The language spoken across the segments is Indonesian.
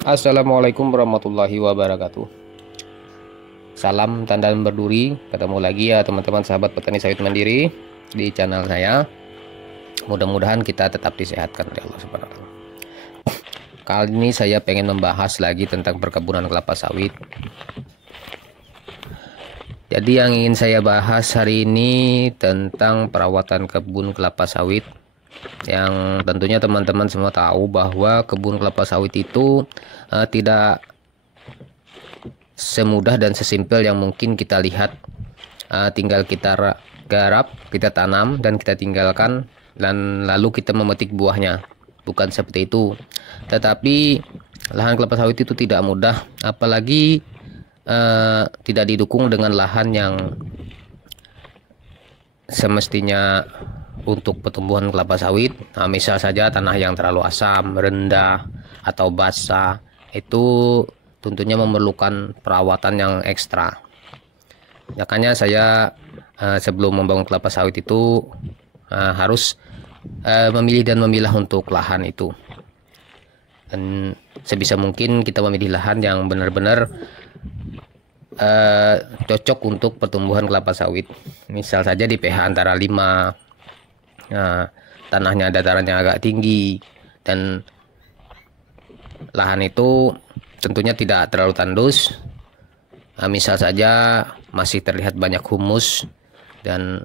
Assalamualaikum warahmatullahi wabarakatuh. Salam tandan berduri. Ketemu lagi ya teman-teman sahabat petani sawit mandiri di channel saya. Mudah-mudahan kita tetap disehatkan oleh Allah Subhanahu wa taala. Kali ini saya pengen membahas lagi tentang perkebunan kelapa sawit. Jadi yang ingin saya bahas hari ini tentang perawatan kebun kelapa sawit, yang tentunya teman-teman semua tahu bahwa kebun kelapa sawit itu tidak semudah dan sesimpel yang mungkin kita lihat. Tinggal kita garap, kita tanam, dan kita tinggalkan, dan lalu kita memetik buahnya. Bukan seperti itu. Tetapi lahan kelapa sawit itu tidak mudah, apalagi tidak didukung dengan lahan yang semestinya untuk pertumbuhan kelapa sawit. Misal saja tanah yang terlalu asam, rendah, atau basah, itu tentunya memerlukan perawatan yang ekstra. Makanya saya sebelum membangun kelapa sawit itu harus memilih dan memilah untuk lahan itu. Dan sebisa mungkin kita memilih lahan yang benar-benar cocok untuk pertumbuhan kelapa sawit. Misal saja di pH antara 5, tanahnya datarannya agak tinggi, dan lahan itu tentunya tidak terlalu tandus. Misal saja masih terlihat banyak humus, dan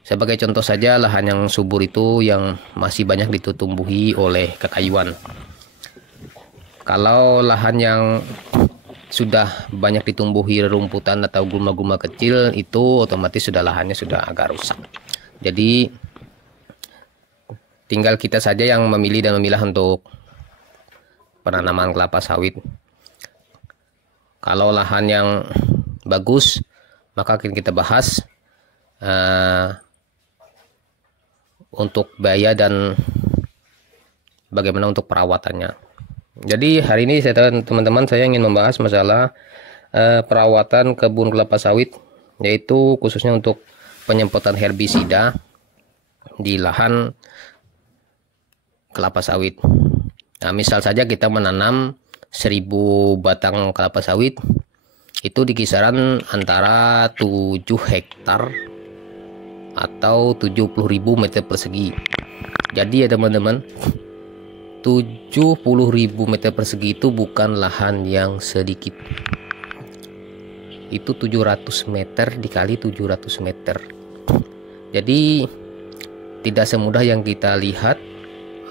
sebagai contoh saja lahan yang subur itu yang masih banyak ditumbuhi oleh kekayuan. Kalau lahan yang sudah banyak ditumbuhi rerumputan atau gulma-gulma kecil, itu otomatis sudah lahannya sudah agak rusak. Jadi tinggal kita saja yang memilih dan memilah untuk penanaman kelapa sawit. Kalau lahan yang bagus, maka akan kita bahas untuk biaya dan bagaimana untuk perawatannya. Jadi hari ini teman-teman saya ingin membahas masalah perawatan kebun kelapa sawit, yaitu khususnya untuk penyemprotan herbisida di lahan kelapa sawit. Misal saja kita menanam 1000 batang kelapa sawit, itu di kisaran antara 7 hektar atau 70.000 meter persegi. Jadi ya teman-teman, 70.000 meter persegi itu bukan lahan yang sedikit. Itu 700 meter dikali 700 meter. Jadi tidak semudah yang kita lihat.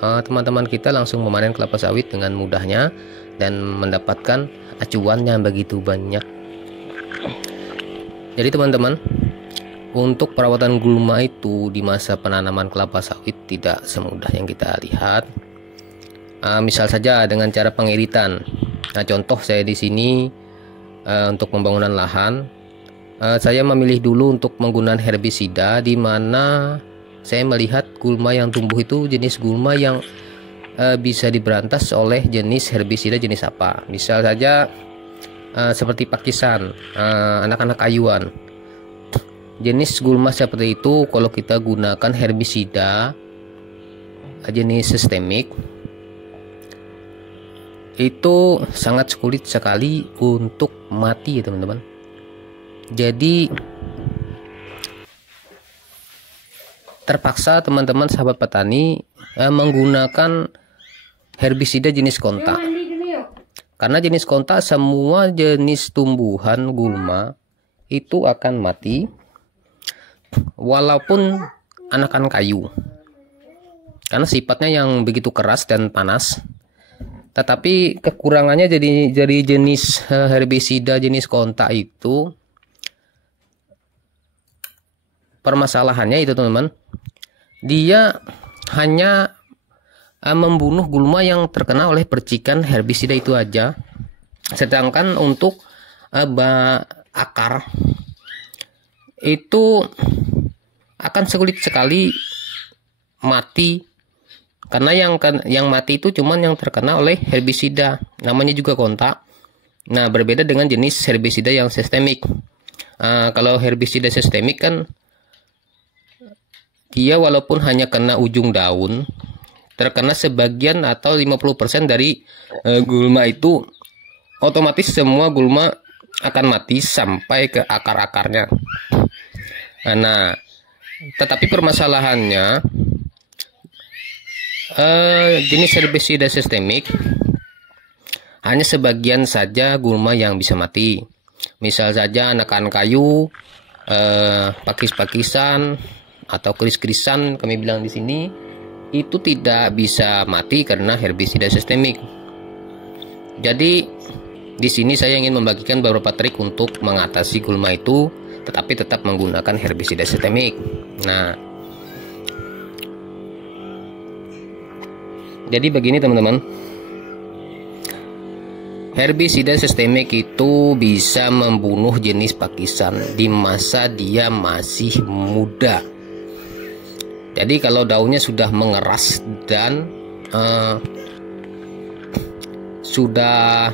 Teman-teman kita langsung memanen kelapa sawit dengan mudahnya dan mendapatkan acuan yang begitu banyak. Jadi teman-teman, untuk perawatan gulma itu di masa penanaman kelapa sawit tidak semudah yang kita lihat. Misal saja dengan cara pengiritan. Contoh saya di sini untuk pembangunan lahan, saya memilih dulu untuk menggunakan herbisida, di mana saya melihat gulma yang tumbuh itu jenis gulma yang bisa diberantas oleh jenis herbisida jenis apa. Misal saja seperti pakisan, anak-anak kayuan. Jenis gulma seperti itu kalau kita gunakan herbisida jenis sistemik, itu sangat sulit sekali untuk mati ya teman-teman. Jadi terpaksa teman-teman sahabat petani menggunakan herbisida jenis kontak. Karena jenis kontak semua jenis tumbuhan gulma itu akan mati walaupun anakan kayu, karena sifatnya yang begitu keras dan panas. Tetapi kekurangannya jadi jenis herbisida jenis kontak itu, permasalahannya itu teman-teman, dia hanya membunuh gulma yang terkena oleh percikan herbisida itu aja. Sedangkan untuk akar itu akan sulit sekali mati, karena yang mati itu cuman yang terkena oleh herbisida, namanya juga kontak. Nah, berbeda dengan jenis herbisida yang sistemik. Kalau herbisida sistemik kan dia walaupun hanya kena ujung daun, terkena sebagian atau 50% dari gulma itu, otomatis semua gulma akan mati sampai ke akar-akarnya. Nah, tetapi permasalahannya jenis herbisida sistemik hanya sebagian saja gulma yang bisa mati. Misal saja anakan kayu, pakis-pakisan atau kris-krisan kami bilang di sini, itu tidak bisa mati karena herbisida sistemik. Jadi di sini saya ingin membagikan beberapa trik untuk mengatasi gulma itu, tetapi tetap menggunakan herbisida sistemik. Nah, jadi begini teman-teman, herbisida sistemik itu bisa membunuh jenis pakisan di masa dia masih muda. Jadi kalau daunnya sudah mengeras dan sudah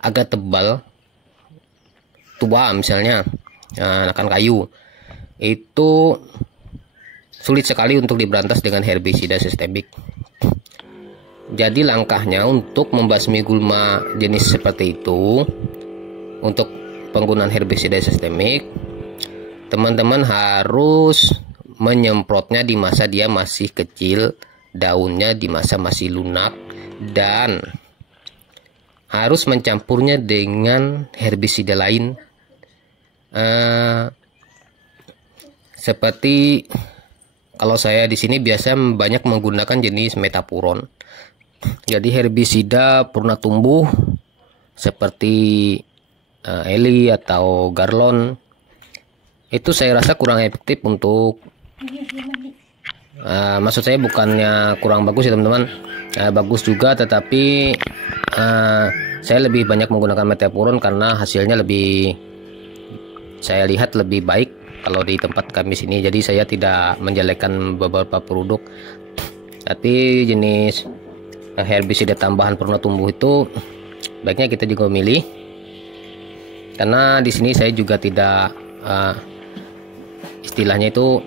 agak tebal, tua misalnya, anakan kayu, itu sulit sekali untuk diberantas dengan herbisida sistemik. Jadi langkahnya untuk membasmi gulma jenis seperti itu, untuk penggunaan herbisida sistemik, teman-teman harus menyemprotnya di masa dia masih kecil, daunnya di masa masih lunak, dan harus mencampurnya dengan herbisida lain, seperti kalau saya di sini biasa banyak menggunakan jenis metapuron. Jadi herbisida purna tumbuh seperti Eli atau Garlon itu saya rasa kurang efektif untuk, maksud saya bukannya kurang bagus ya teman-teman, bagus juga, tetapi saya lebih banyak menggunakan metapuron karena hasilnya lebih, saya lihat lebih baik kalau di tempat kami sini. Jadi saya tidak menjelekkan beberapa produk, tapi jenis herbisida tambahan purna tumbuh itu baiknya kita juga milih, karena di sini saya juga tidak istilahnya itu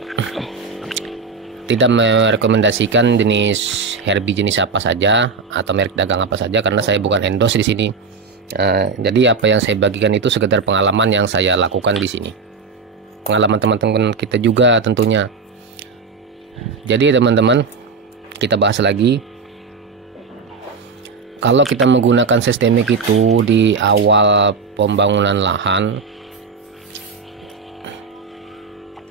tidak merekomendasikan jenis herbi jenis apa saja atau merek dagang apa saja, karena saya bukan endorse di sini. Jadi apa yang saya bagikan itu sekedar pengalaman yang saya lakukan di sini, pengalaman teman-teman kita juga tentunya. Jadi teman-teman, kita bahas lagi. Kalau kita menggunakan sistemik itu di awal pembangunan lahan,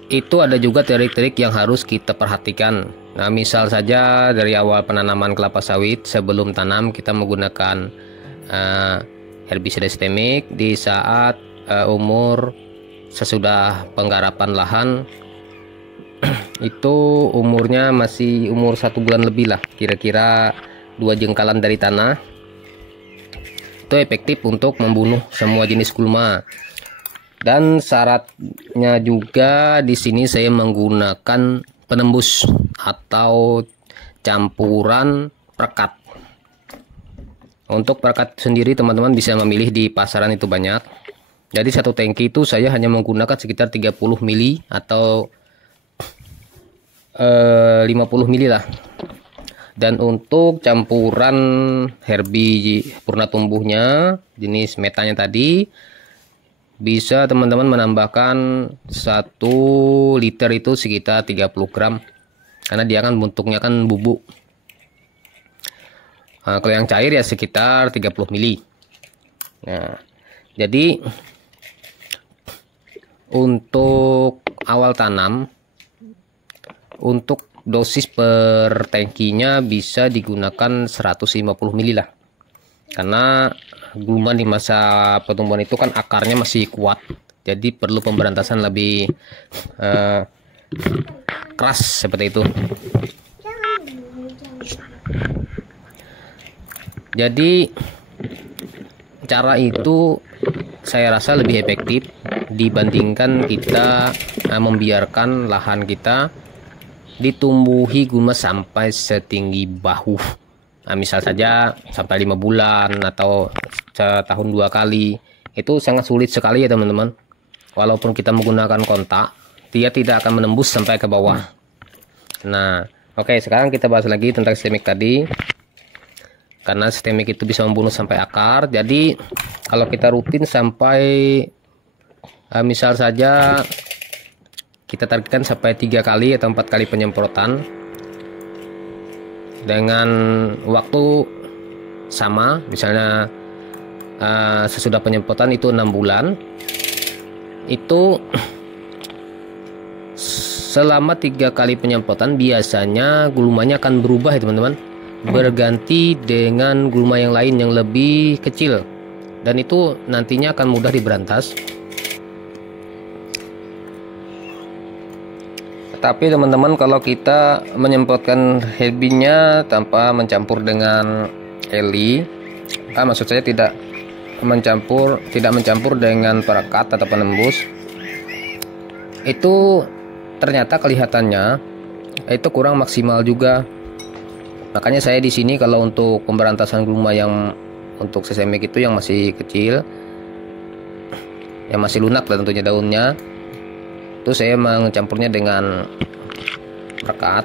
itu ada juga trik-trik yang harus kita perhatikan. Nah, misal saja dari awal penanaman kelapa sawit, sebelum tanam kita menggunakan herbisida sistemik. Di saat umur sesudah penggarapan lahan, itu umurnya masih umur 1 bulan lebih lah, kira-kira 2 jengkalan dari tanah, itu efektif untuk membunuh semua jenis gulma. Dan syaratnya juga di sini saya menggunakan penembus atau campuran perekat. Untuk perekat sendiri teman-teman bisa memilih di pasaran, itu banyak. Jadi satu tangki itu saya hanya menggunakan sekitar 30 mili atau 50 mili lah. Dan untuk campuran herbi purna tumbuhnya jenis metanya tadi, bisa teman-teman menambahkan 1 liter itu sekitar 30 gram, karena dia kan bentuknya kan bubuk. Kalau yang cair ya sekitar 30 mili. Nah, jadi untuk awal tanam, untuk dosis per tangkinya bisa digunakan 150 mili lah, karena gulma di masa pertumbuhan itu kan akarnya masih kuat, jadi perlu pemberantasan lebih keras seperti itu. Jadi cara itu saya rasa lebih efektif dibandingkan kita membiarkan lahan kita ditumbuhi gulma sampai setinggi bahu. Nah, misal saja sampai 5 bulan atau setahun 2 kali, itu sangat sulit sekali ya teman-teman. Walaupun kita menggunakan kontak, dia tidak akan menembus sampai ke bawah. Nah, Oke, sekarang kita bahas lagi tentang sistemik tadi. Karena sistemik itu bisa membunuh sampai akar. Jadi kalau kita rutin sampai misal saja kita targetkan sampai 3 kali atau 4 kali penyemprotan dengan waktu sama, misalnya sesudah penyemprotan itu 6 bulan, itu selama 3 kali penyemprotan biasanya gulmanya akan berubah ya teman-teman, berganti dengan gulma yang lain yang lebih kecil, dan itu nantinya akan mudah diberantas. Tapi teman-teman, kalau kita menyemprotkan herbinnya tanpa mencampur dengan eli, maksud saya tidak mencampur dengan perekat atau penembus, itu ternyata kelihatannya itu kurang maksimal juga. Makanya saya di sini kalau untuk pemberantasan gulma yang untuk sistemik itu yang masih kecil, yang masih lunak dan tentunya daunnya, itu saya mencampurnya dengan perekat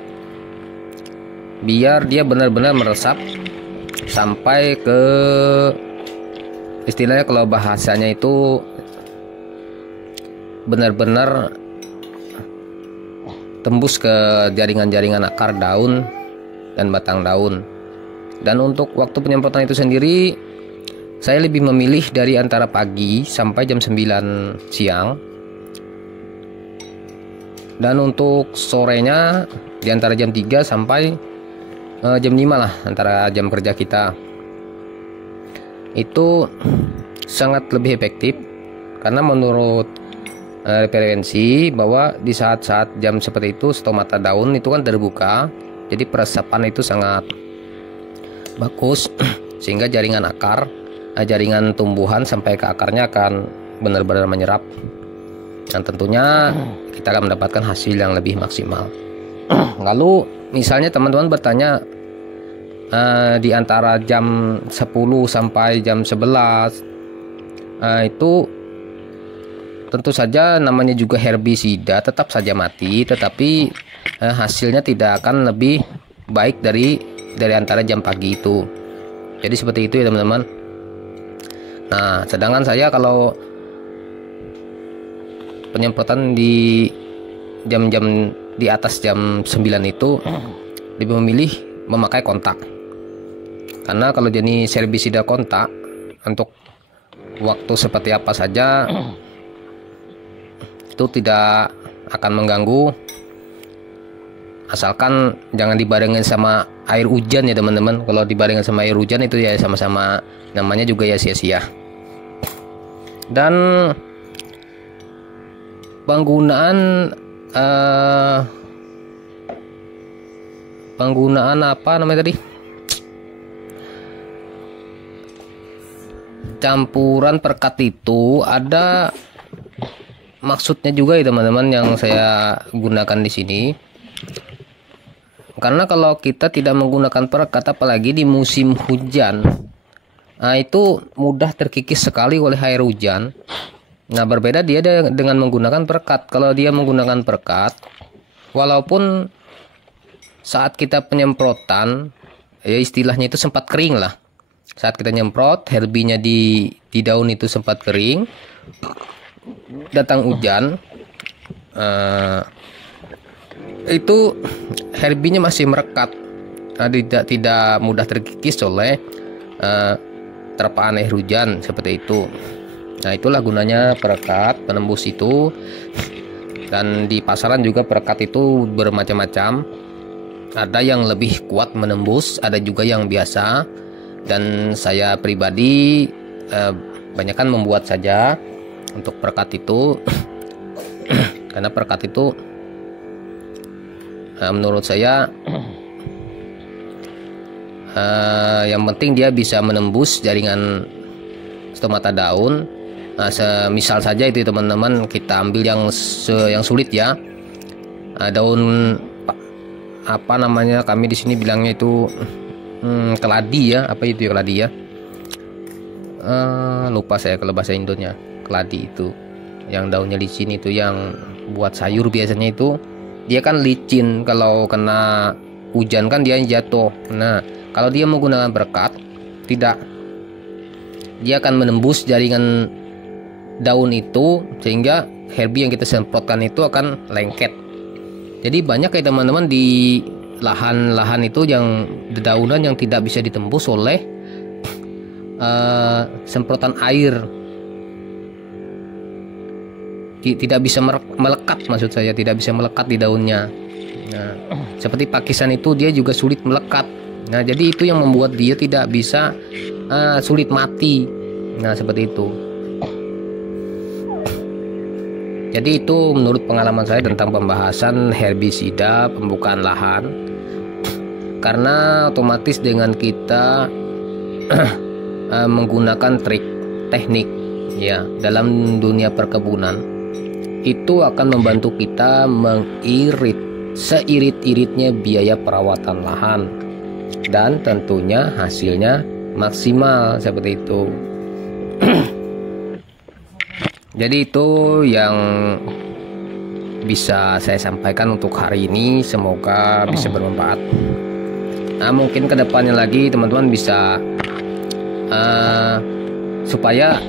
biar dia benar-benar meresap sampai ke, istilahnya kalau bahasanya itu benar-benar tembus ke jaringan-jaringan akar daun dan batang daun. Dan untuk waktu penyemprotan itu sendiri saya lebih memilih dari antara pagi sampai jam 9 siang, dan untuk sorenya di antara jam 3 sampai jam 5 lah, antara jam kerja kita. Itu sangat lebih efektif karena menurut referensi bahwa di saat-saat jam seperti itu stomata daun itu kan terbuka, jadi peresapan itu sangat bagus sehingga jaringan akar, jaringan tumbuhan sampai ke akarnya akan benar-benar menyerap, dan tentunya kita akan mendapatkan hasil yang lebih maksimal. Lalu misalnya teman-teman bertanya, di antara jam 10 sampai jam 11 itu tentu saja namanya juga herbisida tetap saja mati, tetapi hasilnya tidak akan lebih baik dari antara jam pagi itu. Jadi seperti itu ya teman-teman. Nah, sedangkan saya kalau penyemprotan di jam-jam di atas jam 9 itu lebih memilih memakai kontak. Karena kalau jenis herbisida kontak untuk waktu seperti apa saja itu tidak akan mengganggu, asalkan jangan dibarengin sama air hujan ya teman-teman. Kalau dibarengin sama air hujan itu ya sama-sama namanya juga ya sia-sia. Dan penggunaan apa namanya tadi, campuran perekat itu ada maksudnya juga ya teman-teman yang saya gunakan di sini. Karena kalau kita tidak menggunakan perekat apalagi di musim hujan, nah itu mudah terkikis sekali oleh air hujan. Nah, berbeda dia dengan menggunakan perekat. Kalau dia menggunakan perekat, walaupun saat kita penyemprotan, ya istilahnya itu sempat kering lah. Saat kita nyemprot, herbinya di daun itu sempat kering, datang hujan, itu herbinya masih merekat, tidak mudah terkikis oleh terpaan air hujan seperti itu. Nah, itulah gunanya perekat penembus itu. Dan di pasaran juga perekat itu bermacam-macam. Ada yang lebih kuat menembus, ada juga yang biasa. Dan saya pribadi banyakkan membuat saja untuk perekat itu. Karena perekat itu menurut saya yang penting dia bisa menembus jaringan stomata daun. Nah, misal saja itu teman-teman, kita ambil yang sulit ya, daun apa namanya, kami di sini bilangnya itu keladi ya, apa itu ya keladi ya, lupa saya kalau bahasa Indonya. Keladi itu yang daunnya licin, itu yang buat sayur biasanya itu dia kan licin kalau kena hujan kan dia jatuh. Nah, kalau dia menggunakan perekat, tidak, dia akan menembus jaringan daun itu sehingga herbi yang kita semprotkan itu akan lengket. Jadi banyak ya teman-teman di lahan-lahan itu yang dedaunan yang tidak bisa ditembus oleh semprotan air, tidak bisa melekat, maksud saya tidak bisa melekat di daunnya. Nah, seperti pakisan itu dia juga sulit melekat. Nah, jadi itu yang membuat dia tidak bisa sulit mati. Nah, seperti itu. Jadi itu menurut pengalaman saya tentang pembahasan herbisida pembukaan lahan. Karena otomatis dengan kita menggunakan trik teknik ya dalam dunia perkebunan, itu akan membantu kita mengirit seirit-iritnya biaya perawatan lahan, dan tentunya hasilnya maksimal seperti itu. Jadi itu yang bisa saya sampaikan untuk hari ini, semoga bisa bermanfaat. Nah, mungkin kedepannya lagi teman-teman bisa supaya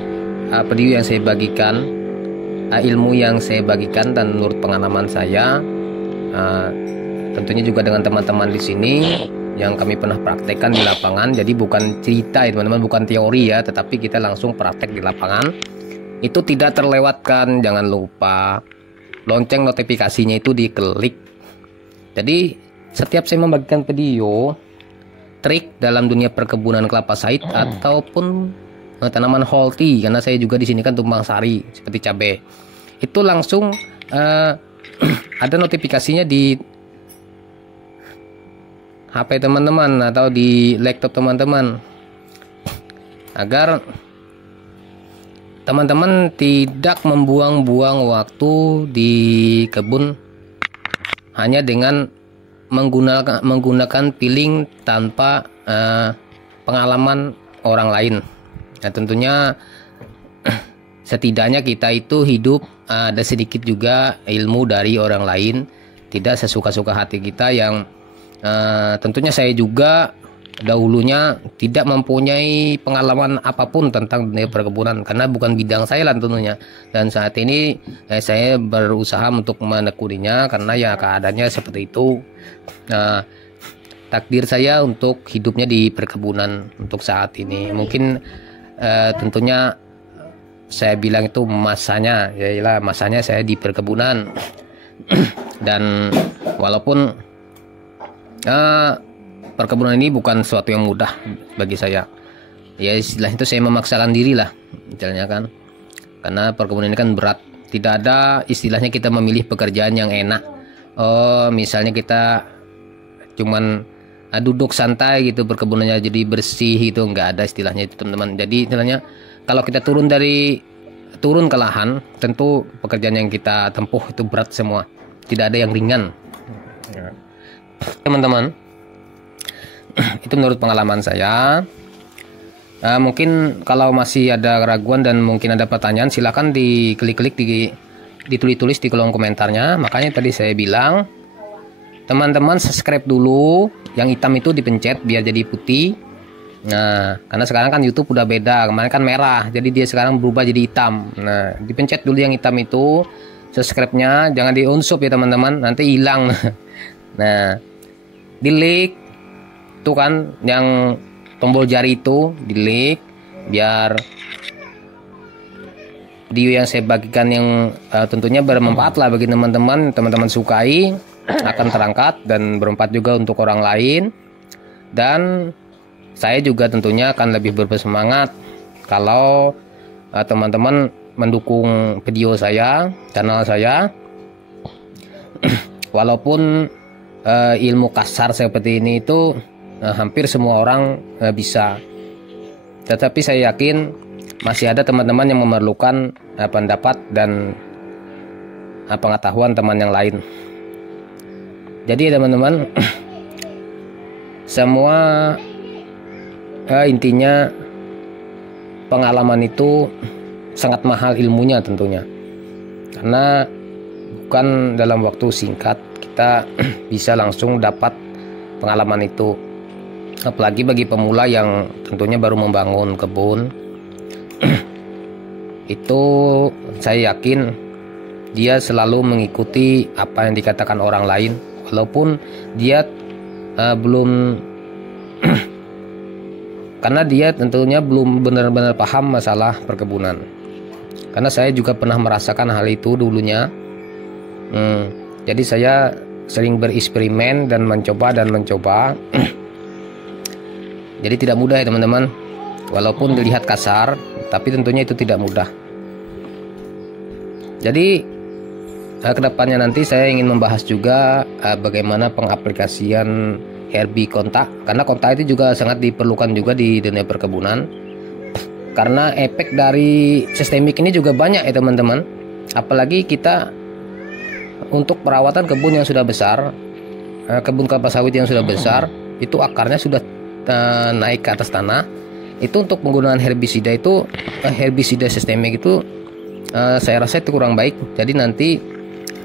video yang saya bagikan, ilmu yang saya bagikan dan menurut pengalaman saya, tentunya juga dengan teman-teman di sini yang kami pernah praktekkan di lapangan. Jadi bukan cerita ya teman-teman, bukan teori ya, tetapi kita langsung praktek di lapangan. Itu tidak terlewatkan, jangan lupa lonceng notifikasinya itu diklik. Jadi setiap saya membagikan video trik dalam dunia perkebunan kelapa sawit ataupun tanaman holti, karena saya juga di sini kan tumpang sari seperti cabai, itu langsung ada notifikasinya di HP teman-teman atau di laptop teman-teman, agar teman-teman tidak membuang-buang waktu di kebun hanya dengan menggunakan piling tanpa pengalaman orang lain. Nah, tentunya setidaknya kita itu hidup ada sedikit juga ilmu dari orang lain, tidak sesuka-suka hati kita yang tentunya saya juga dahulunya tidak mempunyai pengalaman apapun tentang dunia perkebunan karena bukan bidang saya lah tentunya, dan saat ini saya berusaha untuk menekuninya karena ya keadaannya seperti itu. Nah, takdir saya untuk hidupnya di perkebunan untuk saat ini. Mungkin tentunya saya bilang itu masanya, yalah masanya saya di perkebunan. Dan walaupun perkebunan ini bukan sesuatu yang mudah bagi saya, ya istilahnya itu saya memaksakan diri lah misalnya kan, karena perkebunan ini kan berat. Tidak ada istilahnya kita memilih pekerjaan yang enak, misalnya kita cuman duduk santai gitu perkebunannya jadi bersih, itu nggak ada istilahnya itu teman-teman. Jadi istilahnya kalau kita turun ke lahan, tentu pekerjaan yang kita tempuh itu berat semua, tidak ada yang ringan teman-teman. Itu menurut pengalaman saya. Mungkin kalau masih ada keraguan dan mungkin ada pertanyaan, silakan diklik-klik, ditulis di kolom komentarnya. Makanya tadi saya bilang teman-teman subscribe dulu, yang hitam itu dipencet biar jadi putih. Nah, karena sekarang kan YouTube udah beda, kemarin kan merah, jadi dia sekarang berubah jadi hitam. Nah, dipencet dulu yang hitam itu, subscribe-nya jangan di-unsub ya teman-teman, nanti hilang. Nah, di-like itu kan yang tombol jari itu di-like biar video yang saya bagikan yang tentunya bermanfaat lah bagi teman-teman sukai akan terangkat dan bermanfaat juga untuk orang lain. Dan saya juga tentunya akan lebih bersemangat kalau teman-teman mendukung video saya, channel saya. Walaupun ilmu kasar seperti ini itu hampir semua orang bisa, tetapi saya yakin masih ada teman-teman yang memerlukan pendapat dan pengetahuan teman yang lain. Jadi teman-teman, semua intinya pengalaman itu sangat mahal ilmunya tentunya, karena bukan dalam waktu singkat kita bisa langsung dapat pengalaman itu. Apalagi bagi pemula yang tentunya baru membangun kebun, itu saya yakin dia selalu mengikuti apa yang dikatakan orang lain, walaupun dia belum karena dia tentunya belum benar-benar paham masalah perkebunan. Karena saya juga pernah merasakan hal itu dulunya. Jadi saya sering bereksperimen dan mencoba Jadi tidak mudah ya teman-teman. Walaupun dilihat kasar, tapi tentunya itu tidak mudah. Jadi kedepannya nanti saya ingin membahas juga bagaimana pengaplikasian Herbie kontak, karena kontak itu juga sangat diperlukan juga di dunia perkebunan. Karena efek dari sistemik ini juga banyak ya teman-teman. Apalagi kita untuk perawatan kebun yang sudah besar, kebun kelapa sawit yang sudah besar, itu akarnya sudah naik ke atas tanah. Itu untuk penggunaan herbisida itu, herbisida sistemik itu saya rasa itu kurang baik. Jadi nanti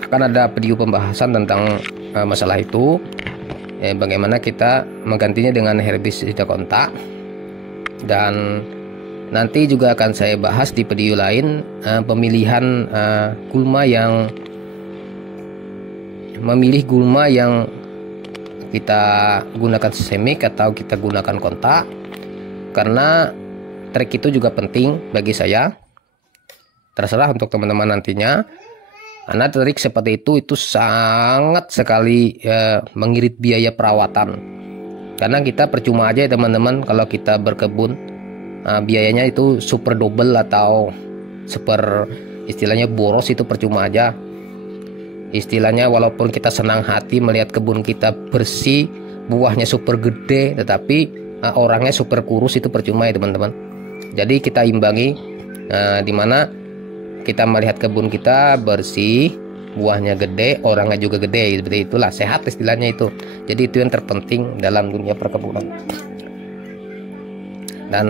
akan ada video pembahasan tentang masalah itu, bagaimana kita menggantinya dengan herbisida kontak. Dan nanti juga akan saya bahas di video lain pemilihan gulma yang kita gunakan sistemik atau kita gunakan kontak. Karena trik itu juga penting bagi saya. Terserah untuk teman-teman nantinya. Karena trik seperti itu sangat sekali mengirit biaya perawatan. Karena kita percuma aja ya teman-teman kalau kita berkebun, biayanya itu super double atau super istilahnya boros, itu percuma aja. Istilahnya walaupun kita senang hati melihat kebun kita bersih, buahnya super gede, tetapi orangnya super kurus, itu percuma ya teman-teman. Jadi kita imbangi, dimana kita melihat kebun kita bersih, buahnya gede, orangnya juga gede, seperti itulah, sehat istilahnya itu. Jadi itu yang terpenting dalam dunia perkebunan. Dan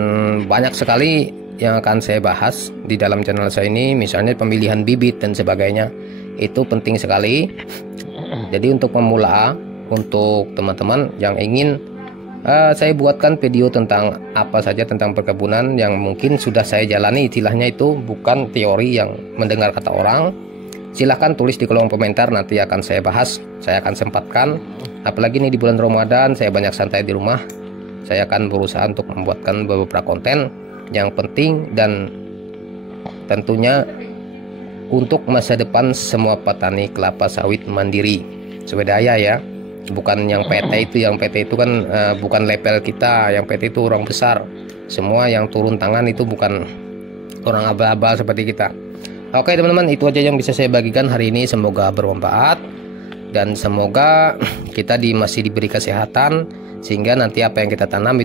banyak sekali yang akan saya bahas di dalam channel saya ini, misalnya pemilihan bibit dan sebagainya. Itu penting sekali. Jadi untuk pemula, untuk teman-teman yang ingin saya buatkan video tentang apa saja tentang perkebunan yang mungkin sudah saya jalani, istilahnya itu bukan teori yang mendengar kata orang, silahkan tulis di kolom komentar, nanti akan saya bahas, saya akan sempatkan. Apalagi ini di bulan Ramadan, saya banyak santai di rumah, saya akan berusaha untuk membuatkan beberapa konten yang penting dan tentunya untuk masa depan semua petani kelapa sawit mandiri swadaya ya, bukan yang PT itu. Yang PT itu kan bukan level kita, yang PT itu orang besar. Semua yang turun tangan itu bukan orang abal-abal seperti kita. Oke teman-teman, itu aja yang bisa saya bagikan hari ini. Semoga bermanfaat dan semoga kita masih diberi kesehatan, sehingga nanti apa yang kita tanam